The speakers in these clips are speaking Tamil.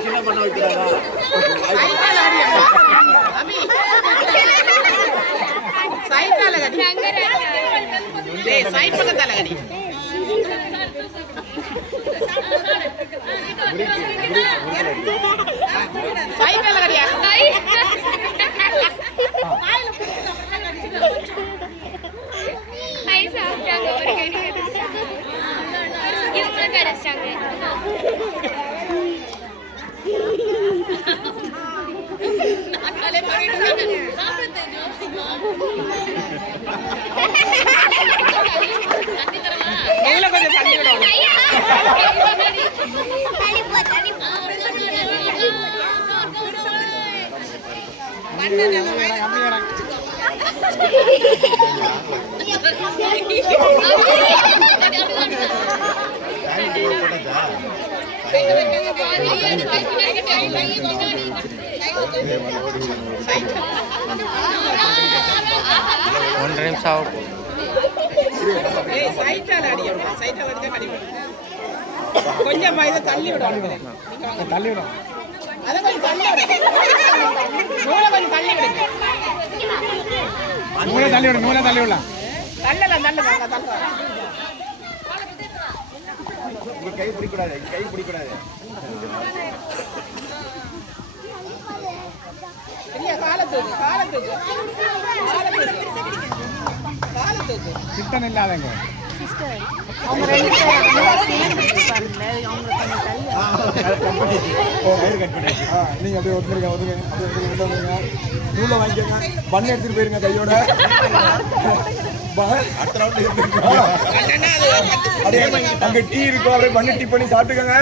சின்ன பண்ண வைக்கிறாரா கொஞ்சம் தள்ளி விடும் தள்ளி விடும் அதை கொஞ்சம் தள்ளி விடும் நூலை கொஞ்சம் தள்ளி விடுங்க நூலை தள்ளி விடும் நூலை தள்ளி விடலாம் தள்ளலாம் தள்ளலாம் தள்ளலாம் கை பிடிக்கூடாது கை பிடிக்கூடாது காலத்துக்கு காலத்துக்கு காலத்துக்கு சித்தன் இல்லாதங்க அவங்க ரெண்டு நீங்க அப்படியே ஒத்துருங்க ஒதுங்க நூலை வாங்கிக்கோங்க பண்ண எடுத்துட்டு போயிருங்க கையோட அங்க டீ இருக்கும் அப்படியே பண்ணி டீ பண்ணி சாப்பிட்டுக்கோங்க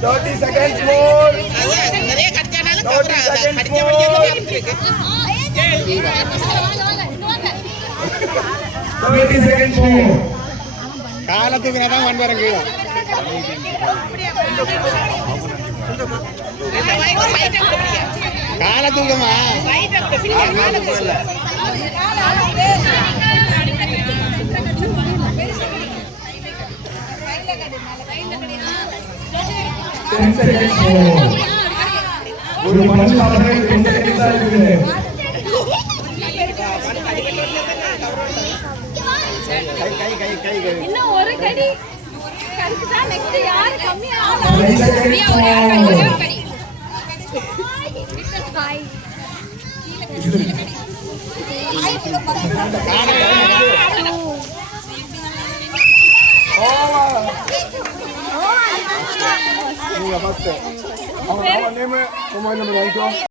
30 seconds more 30 seconds more 30 seconds more காலத்துக்கு நான் வந்து வரேன் கீழ காலத்துக்குமா ஒரு மனுஷன் அப்படியே 10 seconds தான் இருக்குது கை இன்னும் ஒரு கடி கடிச்சா நெக்ஸ்ட் யார் கம்மியா ஒரு கடி ஹாய் நீங்க ஃபர்ஸ்ட் அவன் நேம் மொபைல் நம்பர் வாங்கிக்கோ